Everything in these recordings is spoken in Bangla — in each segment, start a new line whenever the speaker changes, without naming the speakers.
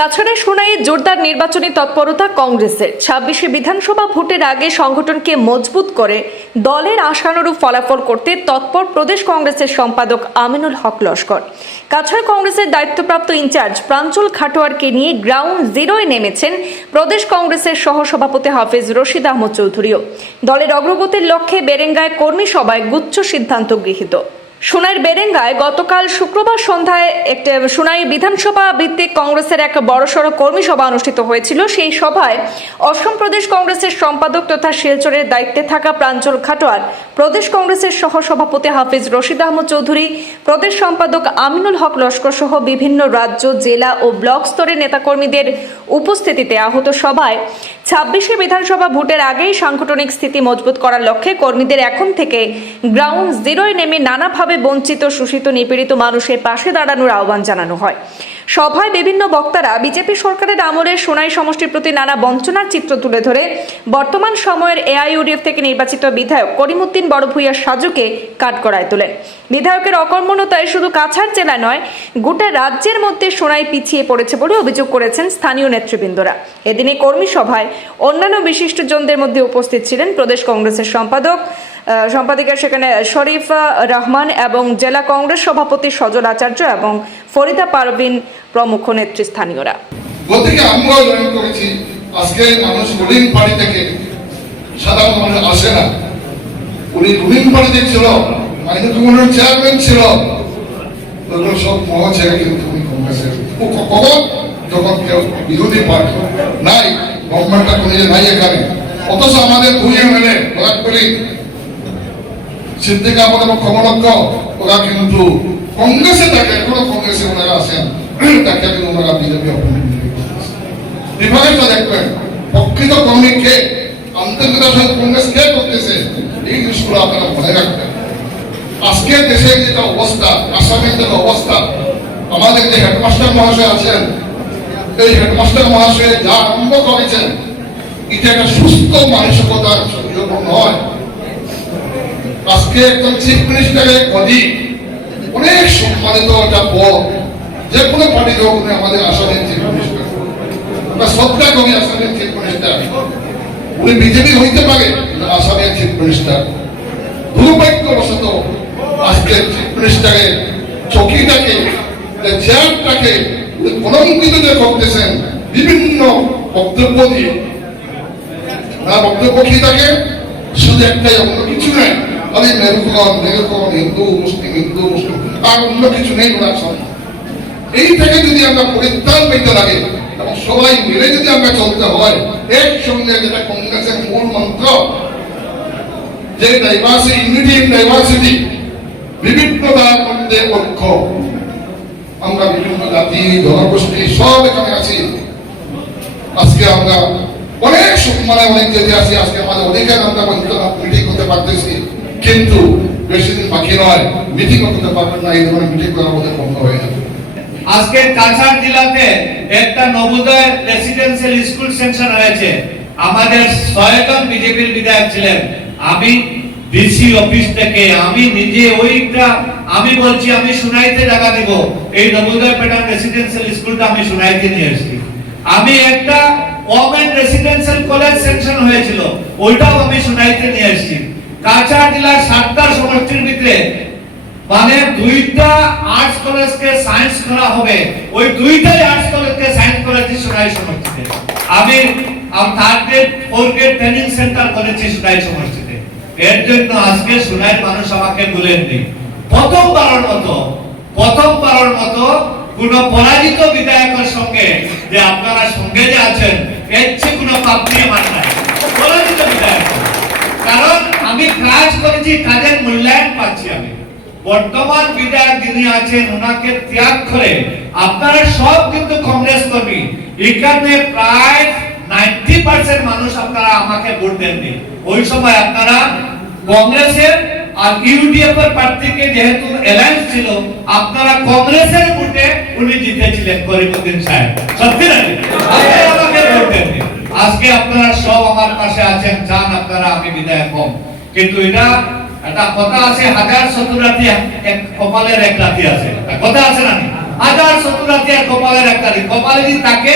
কাছাড়ে শোনাই জোরদার নির্বাচনী তৎপরতা কংগ্রেসের। ছাব্বিশে বিধানসভা ভোটের আগে সংগঠনকে মজবুত করে দলের আশানুরূপ ফলাফল করতে তৎপর প্রদেশ কংগ্রেসের সম্পাদক আমিনুল হক লস্কর। কাছাড় কংগ্রেসের দায়িত্বপ্রাপ্ত ইনচার্জ প্রাঞ্চল খাটোয়ারকে নিয়ে গ্রাউন্ড জিরোয় নেমেছেন প্রদেশ কংগ্রেসের সহসভাপতি হাফিজ রশিদ আহমদ চৌধুরীও। দলের অগ্রগতির লক্ষ্যে বেরেঙ্গায় কর্মী সভায় গুচ্ছ সিদ্ধান্ত গৃহীত। সোনাইয়ের বেরেঙ্গায় গতকাল শুক্রবার সন্ধ্যায় একটি সোনাই বিধানসভা ভিত্তিক কংগ্রেসের এক বড়সড় কর্মী সভা অনুষ্ঠিত হয়েছিল। সেই সভায় অসম প্রদেশ কংগ্রেসের সম্পাদক তথা শিলচরের দায়িত্বে থাকা প্রাঞ্জল খাটোয়ার, প্রদেশ কংগ্রেসের সহসভাপতি হাফিজ রশিদ আহমদ চৌধুরী, প্রদেশ সম্পাদক আমিনুল হক লস্কর সহ বিভিন্ন রাজ্য, জেলা ও ব্লক স্তরের নেতাকর্মীদের উপস্থিতিতে আহত সভায় ছাব্বিশে বিধানসভা ভোটের আগেই সাংগঠনিক স্থিতি মজবুত করার লক্ষ্যে কর্মীদের এখন থেকে গ্রাউন্ড জিরোয় নেমে নানাভাবে বঞ্চিত, শোষিত, নিপীড়িত মানুষের পাশে দাঁড়ানোর আহ্বান জানানো হয়। সভায় বিভিন্ন বক্তারা বিজেপি সরকারের আমলের সোনাই সমষ্টির প্রতি নানা বঞ্চনার চিত্র তুলে ধরে। বর্তমান সময়ের এআইইউডিএফ থেকে নির্বাচিত বিধায়ক করিমুদ্দিন বড়ভূইয়ার সাজুকে কাঠগড়ায় তোলেন। বিধায়কের অকর্মণ্যতায় শুধু কাছাড় জেলা নয়, গোটা রাজ্যের মধ্যে সোনাই পিছিয়ে পড়েছে বলে অভিযোগ করেছেন স্থানীয় নেতৃবৃন্দরা। এদিনে কর্মী সভায় অন্যান্য বিশিষ্টজনদের মধ্যে উপস্থিত ছিলেন প্রদেশ কংগ্রেসের সম্পাদক সম্পাদিকা সেখানে শরীফা রহমান এবং জেলা কংগ্রেস সভাপতি সজল আচার্য এবং ফরিদা পারভিন প্রমুখ
গতিকে আমরাও জয়েন করেছি। আজকে মানুষ থেকে সাধারণ মানুষ আসে না। উনি ছিল মাইনকুমনের চেয়ারম্যান ছিল। ওগুলো সব ছেড়ে কিন্তু উনি কংগ্রেসের কখন? যখন কেউ বিরোধী পার্টি। নাই গভর্নমেন্টটা কোনো যে নাই এখানে। অথচ আমাদের দুই এমএলএ সিদ্দিক আহমদ এবং কমলক্ষ ওরা কিন্তু কংগ্রেসে থাকে, এখনও কংগ্রেসে ওনারা আছেন। তাকে কিন্তু ওনারা বিজেপি তো দেখবেন, প্রকৃত কর্মী কে? আন্তর্জাতিক কংগ্রেস কে করতেছে? এই জিনিসগুলো আপনারা মনে রাখবেন। আজকে দেশের যেটা অবস্থা, আসামের যেটা অবস্থা, আমাদের যে হেডমাস্টার মহাশয় আছেন, এই হেডমাস্টার মহাশয় যা আরম্ভ করেছেন, এটা একটা সুস্থ মানসিকতার সুযোগ নয়। আজকে একজন চিফ মিনিস্টারের অধীন অনেক সম্মানিত একটা পদ, যে কোনো পার্টি হোক আমাদের আসামের চিফ মিনিস্টার আমরা শ্রদ্ধা করি আসামের চিফ মিনিস্টার উনি বিজেপি হইতে পারে আসামের চিফ মিনিস্টার দুর্ভাগ্যবশত, আজকে চিফ মিনিস্টারের চকিটাকে চেয়ারটাকে উনি কলঙ্কিত যে করতেছেন, বিভিন্ন বক্তব্য দিয়ে। বক্তব্য কি থাকে? শুধু একটাই অন্য কিছু নেই খালি মেরুকরণ মেরুকরণ হিন্দু মুসলিম হিন্দু মুসলিম আর অন্য কিছু নেই ওনার এই থেকে যদি আমরা পরিত্রাণ পেতে লাগে এবং সবাই মিলে যদি আমরা চলতে হয়, একসঙ্গে যেটা কংগ্রেসের মূল মন্ত্র, যে ডাইভার্সিটি ইউনিটি ইন ডাইভার্সিটি বিভিন্নতার মধ্যে ঐক্য, আমরা বিভিন্ন জাতি জনগোষ্ঠী সব এখানে আছি। আজকে আমরা অনেক সম্মানে অনেক যেতে আছি, আজকে আমাদের অধিকার আমরা বঞ্চিত মিটিং করতে পারতেছি। কিন্তু বেশি দিন বাকি নয়, মিটিং করতে পারবেন না, এই ধরনের মিটিং করা আমাদের বন্ধ হয়ে যাবে।
আজকে কাছাড় জেলাতে একটা নবোদয় রেসিডেন্সিয়াল স্কুল সেকশন হয়েছে আমাদের ছয়জন বিজেপির বিধায়ক ছিলেন। আমি ডিসি অফিস থেকে, আমি নিজে ওইটা আমি বলছি, আমি সুনাইতে জায়গা দিব। এই নবোদয় প্যাটার্ন রেসিডেন্সিয়াল স্কুলটা আমি সুনাইতে নিয়ে এসেছি। আমি একটা ওমেন রেসিডেন্সিয়াল কলেজ সেকশন হয়েছিল, ওইটাও আমি সুনাইতে নিয়ে এসেছি। কাছাড় জেলার সাতটা সমষ্টির ভিতরে মানে দুইটা আর্টস কলেজকে সায়েন্স করা হবে। ওই দুইটাই আর্টস কলেজকে সায়েন্স করেছি সোনাই সমষ্টিতে। আমি third grade four grade training centre করেছি সোনাই সমষ্টিতে। এর জন্য আজকে সোনাই মানুষ আমাকে বলেননি। প্রথমবারের মতো প্রথমবারের মতো কোন পরাজিত বিধায়কের সঙ্গে যে আপনারা সঙ্গে যে আছেন, এর চেয়ে কোনো প্রাপ্তি আমার নাই পরাজিত বিধায়ক কারণ আমি করেছি কাজের মূল্যায়ন পাচ্ছি আমি। বর্তমান বিধায়ক যিনি আছেন, ওনাকে ত্যাগ করে আপনারা সব কিন্তু কংগ্রেস কর্মী। এখানে প্রায় নাইনটি পার্সেন্ট মানুষ আপনারা আমাকে ভোট দেননি। ওই সময় আপনারা কংগ্রেসের আর ইউডিএফ এর প্রার্থীকে যেহেতু অ্যালায়েন্স ছিল, আপনারা কংগ্রেসের ভোটে উনি জিতেছিলেন করিমউদ্দিন সাহেব। সত্যি না? আমাকে ভোট দেননি। আজকে আপনারা সব আমার পাশে আছেন চান আপনারা, আমি বিদায় কম কিন্তু এটা একটা কথা আছে, হাজার সত্তর রাতি এক কপালের এক রাতি আছে। কথা আছে না হাজার সতুরাতিয়ার কপালের একটা দিন কপালে যদি তাকে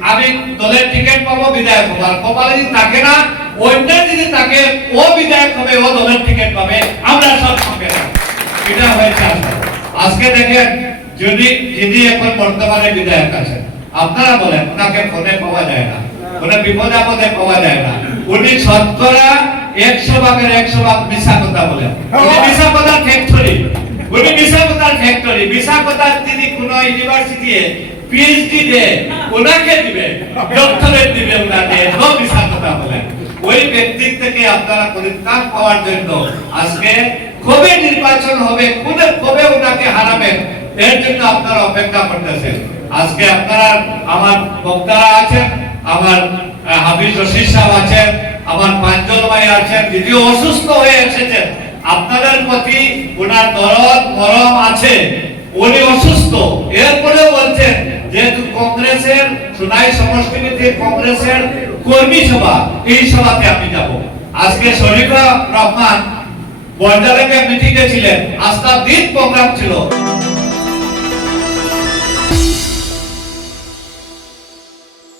আমি দলের টিকিট পাবো, বিধায়ক হব। আর কপালে যদি থাকে না অন্য যদি তাকে ও বিধায়ক হবে, ও দলের টিকিট পাবে। আমরা সব সঙ্গে। এটা হয়েছে। আজকে দেখেন, যদি, যিনি এখন বর্তমানে বিধায়ক আছেন, আপনারা বলেন, ওনাকে ফোনে পাওয়া যায় না। কোনো বিপদে আপদে পাওয়া যায় না। উনি শতকরা একশো ভাগের একশো ভাগ মিশা কথা বলেন মিশা ফ্যাক্টরি উনি মিশা ফ্যাক্টরি মিশা কথার তিনি কোন ইউনিভার্সিটি পিএইচডি দে ওনাকে দিবে ডক্টরেট দিবে, ওনাকে। নো মিশা বলেন ওই ব্যক্তির থেকে আপনারা পরিত্রাণ পাওয়ার জন্য আজকে কবে নির্বাচন হবে কবে কবে ওনাকে হারাবেন। এর জন্য আপনারা অপেক্ষা করতেছেন। আজকে আপনারা, আমার বক্তারা আছেন, আমার হাফিজ রশিদ সাহেব আছেন আমার পাঞ্জল ভাই আছেন, যদিও অসুস্থ হয়ে এসেছেন, আপনাদের প্রতি ওনার দরদ, মরম আছে, উনি অসুস্থ। এরপরেও বলছেন, যেহেতু কংগ্রেসের, সোনাই সমষ্টিতে কংগ্রেসের কর্মী সভা, এই সভাতে আমি যাব। আজকে শরীফা রহমান বর্ডারের মিটিংয়ে ছিলেন আস্থা দিন প্রোগ্রাম ছিল।